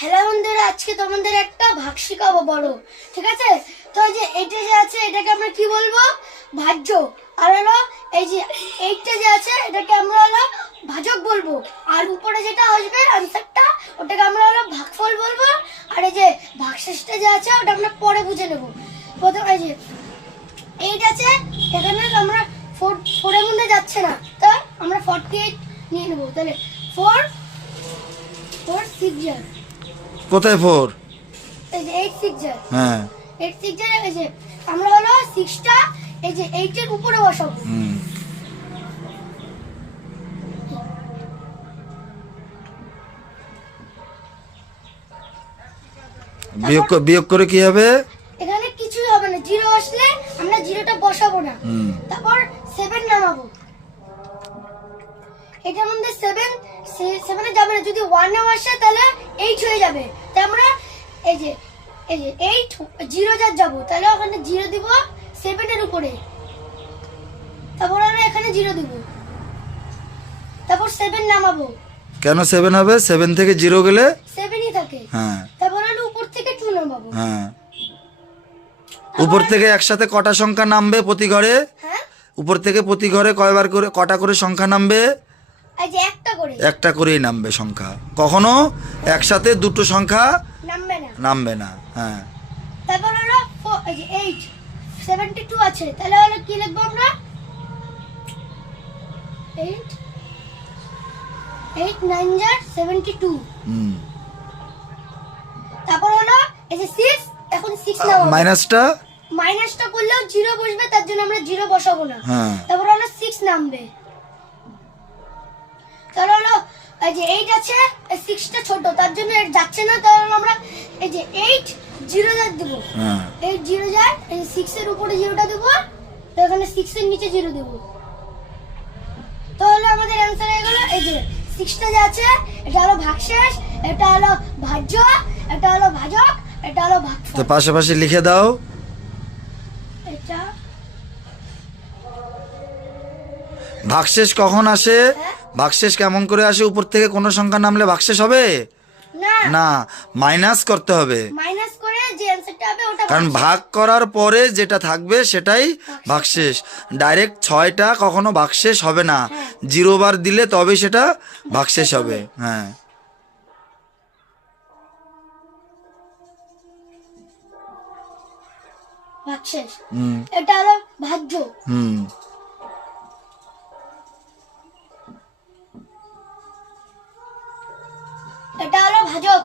Hello বন্ধুরা, আজকে তোমাদের একটা ভাগ শিখাবো বড়। ঠিক আছে? তো এই যে এটা যে আছে এটাকে আমরা কি বলবো? ভাজ্য। আর হলো এই যে এইটা যে আছে এটাকে আমরা হলো ভাজক বলবো। আর উপরে যেটা আসবে আনসারটা ওটাকে আমরা হলো ভাগফল বলবো। আর এই যে ভাগশেষটা যে আছে ওটা আমরা পরে বুঝে নেব। প্রথম এই যে এইটা আছে, এখানে আমরা ফোরের মধ্যে যাচ্ছে না, তো আমরা 48 নিয়ে নেবো। তাহলে 4 4 6 যায়, কোথায় 4? এই যে 8 6 যায়, হ্যাঁ 8 6 যায়। এই যে আমরা হলো 6টা এই যে 8 এর উপরে বসাবো। বিয়োগ করে কি হবে? এখানে কিছুই হবে না, জিরো আসলে আমরা জিরোটা বসাবো না। তারপর 7 নামাবো। এটার মধ্যে 7 এ যাবে না, যদি 1 এ আসে তাহলে 8 হয়ে যাবে। তাই আমরা এই যে 8 0 যাবো, তাহলে ওখানে 0 দিব 7 এর উপরে। তারপর আমরা এখানে 0 দিব, তারপর 7 নামাবো। কেন 7 হবে? 7 থেকে 0 গেলে 7ই থাকে। হ্যাঁ তারপর আমরা উপর থেকে 2 নামাবো। হ্যাঁ উপর থেকে একসাথে কটা সংখ্যা নামবে প্রতি ঘরে? হ্যাঁ, উপর থেকে প্রতি ঘরে কয়বার করে কটা করে সংখ্যা নামবে? এই যে একটা করে একটা করেই নামবে সংখ্যা, কখনো একসাথে দুটো সংখ্যা নামবে না। নামবে না। হ্যাঁ তারপর হলো এই যে 8 72 আছে, তাহলে হলো কি লিখবো আমরা? 8 8 9 jar 72। তারপর হলো এই যে 6, এখন 6 নামাবো। মাইনাসটা করলেও 0 বসবে, তার জন্য আমরা 0 বসাবো না। হ্যাঁ তারপর হলো 6 নামবে। তাহলে হলো এই যে 8 আছে, 6টা ছোট, তার জন্য এর যাচ্ছে না। তাহলে আমরা এই যে 8 0 jar দেব। হ্যাঁ 8 0 jar, এই 6 এর উপরে 0টা দেব, তো এখানে 6 এর নিচে 0 দেব। তাহলে আমাদের অ্যানসার হয়ে গেল এই যে 6টা যে আছে এটা হলো ভাগশেষ, এটা হলো ভাজ্য, এটা হলো ভাজক, এটা হলো তো ভাগফল। পাশাপাশি লিখে দাও। এটা ভাগশেষ কখন আসে? হ্যাঁ? ভাগশেষ কেমন করে আসে? উপর থেকে কোনো সংখ্যা নামলে ভাগশেষ হবে না, না, মাইনাস করতে হবে। মাইনাস করে যে অ্যানসারটা হবে ওটা কারণ ভাগশেষ। ভাগ করার পরে যেটা থাকবে সেটাই ভাগশেষ। ডাইরেক্ট 6টা কখনো ভাগশেষ হবে না, 0 বার দিলে তবে সেটা ভাগশেষ হবে। হ্যাঁ ভাগশেষ। এটা হলো ভাজ্য।